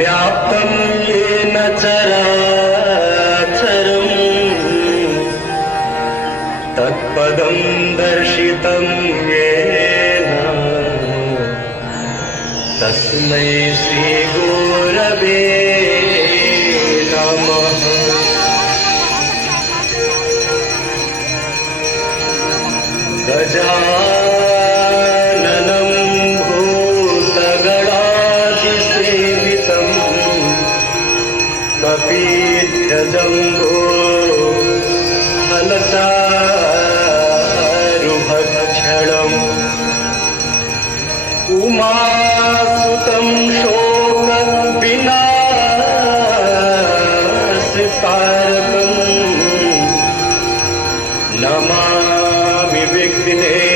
व्याप्तं येन चराचरम् तत्पदं दर्शितं येन तस्मै श्रीगुरवे नमः। गजाननं भूतगणाधिसेवितं कपीध्यजम्बो फलचारुभक्षणम् उमासुतं शोकविनाशकारकम् नमामि विघ्नेश्वरपादपङ्कजम्।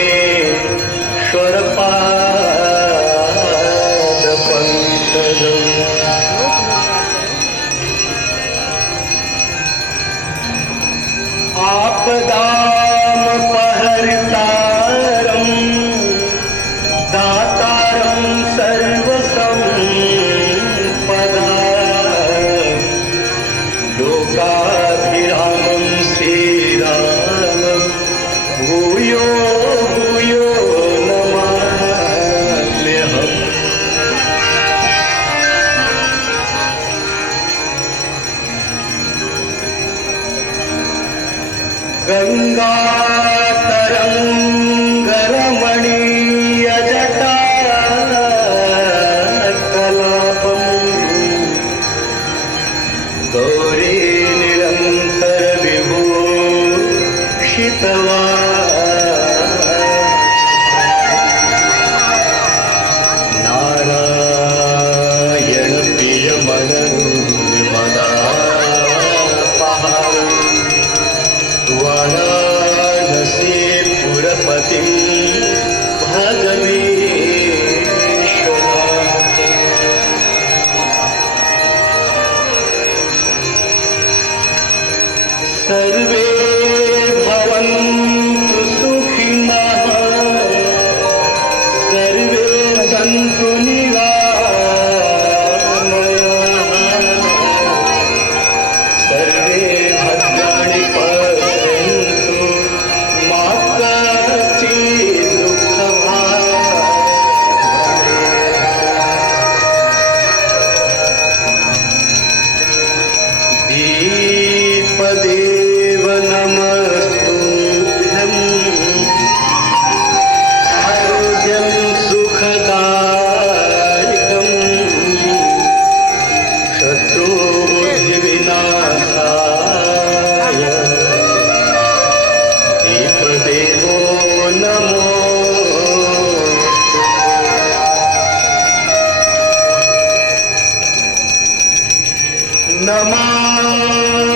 आपदामपहर्तारं दातारं सर्वसम्पदा लोकाभिरामं श्रीरामं भूयो भूयो नमाम्यहम्। गङ्गातरङ्गरमणीयजटाकलापम् गौरी निरन्तरविभूषितवा नारायणप्रियमनोन्मदापहारम् वाराणसीपुरपतिं भगवीश्वरात्। सर्वे भवन्तु सुखिनः सर्वे सन्तु निरामयाः सर्वे भद्राणि पश्यन्तु मा कश्चित् दुःखभाग् भवेत्। दीपदेव नमस्तुभ्यम् आरोग्यं सुखदायकम् शत्रुविनाशाय दीपदेवो नमोस्तुते। नमामि